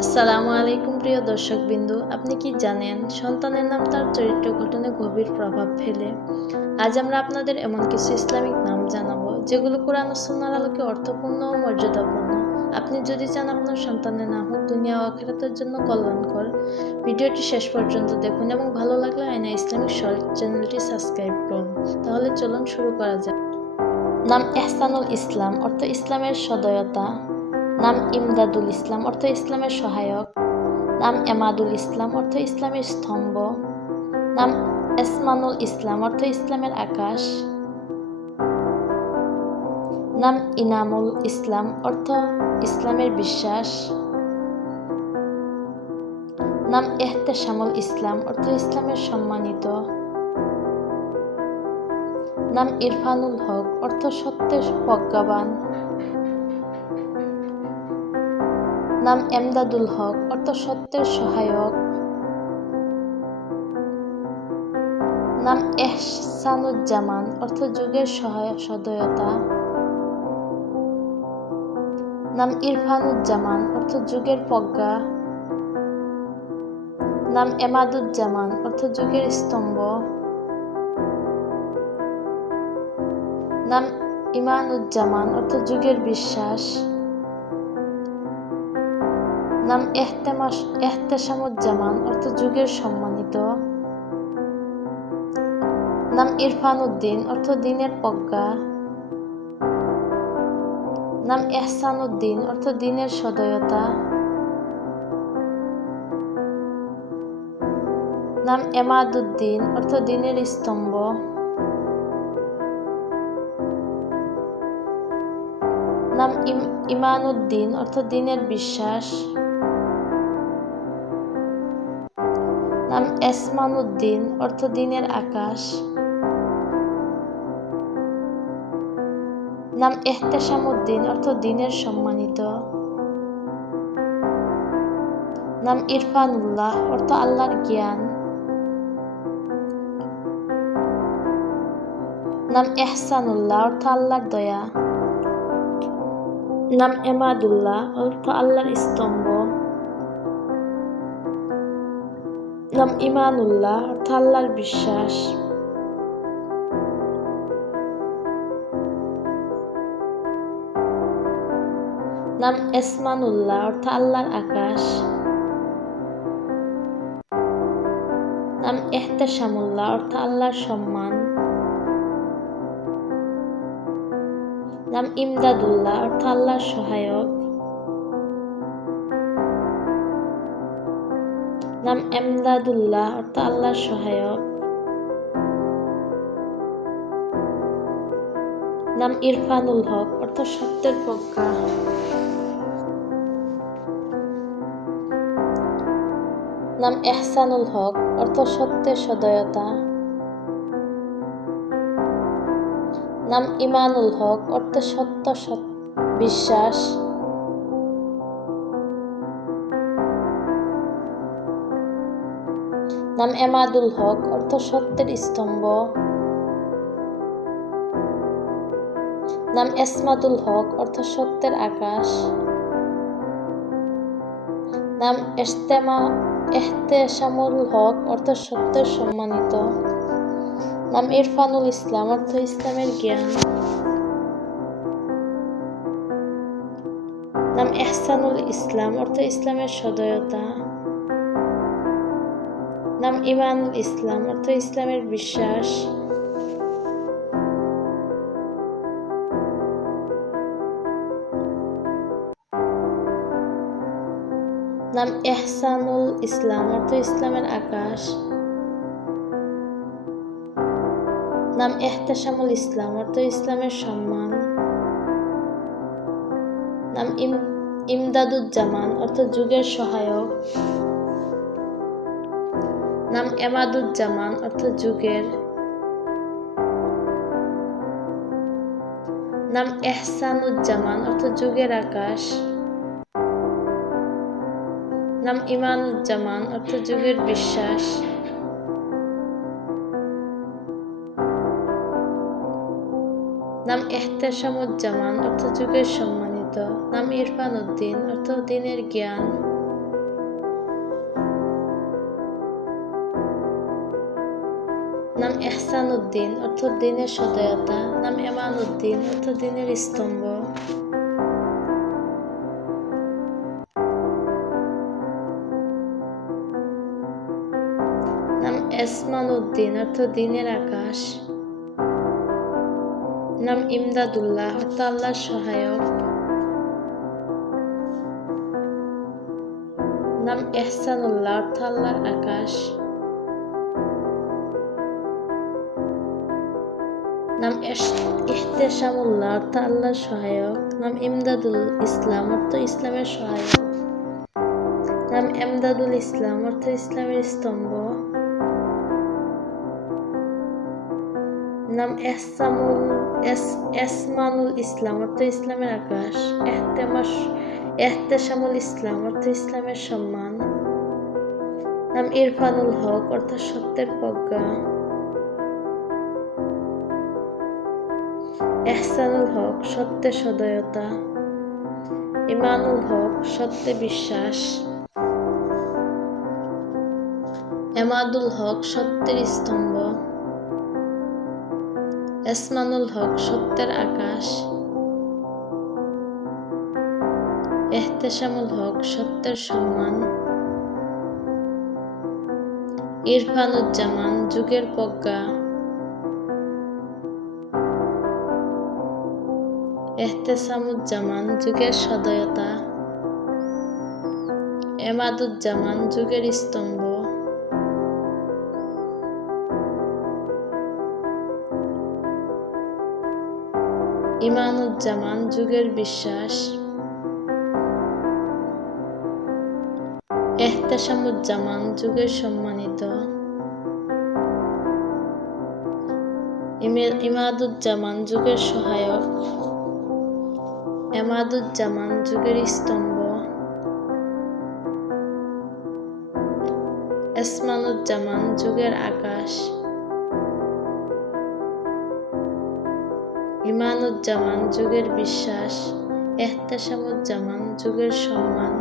আসসালামু আলাইকুম প্রিয় দর্শকবৃন্দ, আপনি কি জানেন সন্তানের নাম তার চরিত্র গঠনে গভীর প্রভাব ফেলে? আজ আমরা আপনাদের এমন কিছু ইসলামিক নাম জানাবো যেগুলো কোরআন ও সুন্নাহর আলোকে অর্থপূর্ণ ও মর্যাদাপূর্ণ। আপনি যদি চান আপনার সন্তানের নাম হোক দুনিয়া ও আখিরাতের জন্য কল্যাণকর, ভিডিওটি শেষ পর্যন্ত দেখুন এবং ভালো লাগলে আয়না ইসলামিক শর্ট চ্যানেলটি সাবস্ক্রাইব করুন। তাহলে চলুন শুরু করা যাক। নাম এহসানুল ইসলাম, অর্থ ইসলামের সদয়তা। নাম ইমদাদুল ইসলাম, অর্থ ইসলামের সহায়ক। নাম এমাদুল ইসলাম, অর্থ ইসলামের স্তম্ভ। নাম এসমানুল ইসলাম, অর্থ ইসলামের আকাশ। নাম ইনামুল ইসলাম, অর্থ ইসলামের বিশ্বাস। নাম এহতেশামুল ইসলাম, অর্থ ইসলামের সম্মানিত। নাম ইরফানুল হক, অর্থ সত্যের প্রজ্ঞাবান। নাম এমদাদুল হক, অর্থ সত্যের সহায়ক। নাম এহসানুজ্জামান, অর্থ যুগের সদয়তা। নাম ইরফানুজ্জামান, অর্থ যুগের প্রজ্ঞা। নাম এমাদুজ্জামান, অর্থ যুগের স্তম্ভ। নাম ইমানুজ্জামান, অর্থ যুগের বিশ্বাস। নাম এহতেশামুজ্জামান, অর্থ যুগের সম্মানিত। নাম ইরফানুদ্দিন, অর্থ দিনের প্রজ্ঞা। নাম এহসানুদ্দিন, অর্থ দিনের সদয়তা। নাম এমাদুদ্দিন, অর্থ দিনের স্তম্ভ। নাম ইমানুদ্দিন, অর্থ দিনের বিশ্বাস। নাম এসমানুদ্দিন, অর্থ দিনের আকাশ। নাম এহতেশামুদ্দিন, অর্থ দিনের সম্মানিত। নাম ইরফানুল্লাহ, অর্থ আল্লাহর জ্ঞান। নাম এহসানুল্লাহ, অর্থ আল্লাহর দয়া। নাম এমাদুল্লাহ, অর্থ আল্লাহর স্তম্ভ। নাম ইমানুল্লাহ, অর্থ আল্লাহর বিশ্বাস। নাম এসমানুল্লাহ, অর্থ আল্লাহর আকাশ। নাম এহতেশামুল্লাহ, অর্থ আল্লাহর সম্মান। নাম ইমদাদুল্লাহ, অর্থ আল্লাহর সহায়ক। নাম এমদাদুল্লাহ, অর্থ আল্লাহর সহায়ক। নাম ইরফানুল হক, অর্থ সত্যের প্রজ্ঞা। নাম এহসানুল হক, অর্থ সত্যের সদয়তা। নাম ইমানুল হক, অর্থ সত্য বিশ্বাস। নাম এমাদুল হক, অর্থ সত্যের স্তম্ভ। নাম এসমাদুল হক, অর্থ সত্যের আকাশ। নাম এহতেশামুল হক, অর্থ সত্যের সম্মানিত। নাম ইরফানুল ইসলাম, অর্থ ইসলামের জ্ঞান। নাম এহসানুল ইসলাম, অর্থ ইসলামের সদয়তা। নাম ইমানুল ইসলাম, অর্থ ইসলামের বিশ্বাস। নাম এহসানুল ইসলাম, অর্থ ইসলামের আকাশ। নাম এহতেশামুল ইসলাম, অর্থ ইসলামের সম্মান। নাম ইমদাদুজ্জামান, অর্থ যুগের সহায়ক। নাম এমাদুজ্জামান, অর্থ যুগের। নাম এহসানুজ্জামান, অর্থ যুগের আকাশ। নাম ইমানুজ্জামান, অর্থ যুগের বিশ্বাস। নাম এহতেশামুজ্জামান, অর্থ যুগের সম্মানিত। নাম ইরফানুদ্দিন, অর্থ দিনের জ্ঞান। নাম এহসানুদ্দিন অর্থ দিনের সদয়তা। নাম এমানুদ্দিন অর্থ দিনের স্তম্ভ। নাম এসমানুদ্দিন অর্থ দিনের আকাশ। নাম ইমদাদুল্লাহ অর্থ আল্লাহর সহায়ক। নাম এহসানুল্লাহ অর্থ আল্লাহর আকাশ। নাম ইহতেশামুল্লাহ অর্থ আল্লাহর সহায়ক। নাম ইমদাদুল ইসলাম অর্থ ইসলামের সহায়ক। নাম এমদাদুল ইসলাম অর্থ ইসলামের স্তম্ভ। নাম এসমানুল ইসলাম অর্থ ইসলামের আকাশ। এহতেশামুল ইসলাম অর্থ ইসলামের সম্মান। নাম ইরফানুল হক অর্থ সত্যের প্রজ্ঞা। এহসানুল হক সত্যে সদয়তা। ইমানুল হক সত্যে বিশ্বাস। এমাদুল হক সত্যের স্তম্ভ। এসমানুল হক সত্যের আকাশ। এহতেশামুল হক সত্যের সম্মান। ইরফানুজ্জামান যুগের প্রজ্ঞা। এহতেশামুজ্জামান যুগের সদয়তা। এমাদুজ্জামান যুগের স্তম্ভ। ইমানুজ্জামান যুগের বিশ্বাস। এহতেশামুজ্জামান যুগের সম্মানিত। ইমাদুজ্জামান যুগের সহায়ক। এমাদুজ্জামান যুগের স্তম্ভ। এসমানুজ্জামান যুগের আকাশ। ইমানুজ্জামান যুগের বিশ্বাস। এহতেশামুজ্জামান যুগের সম্মান।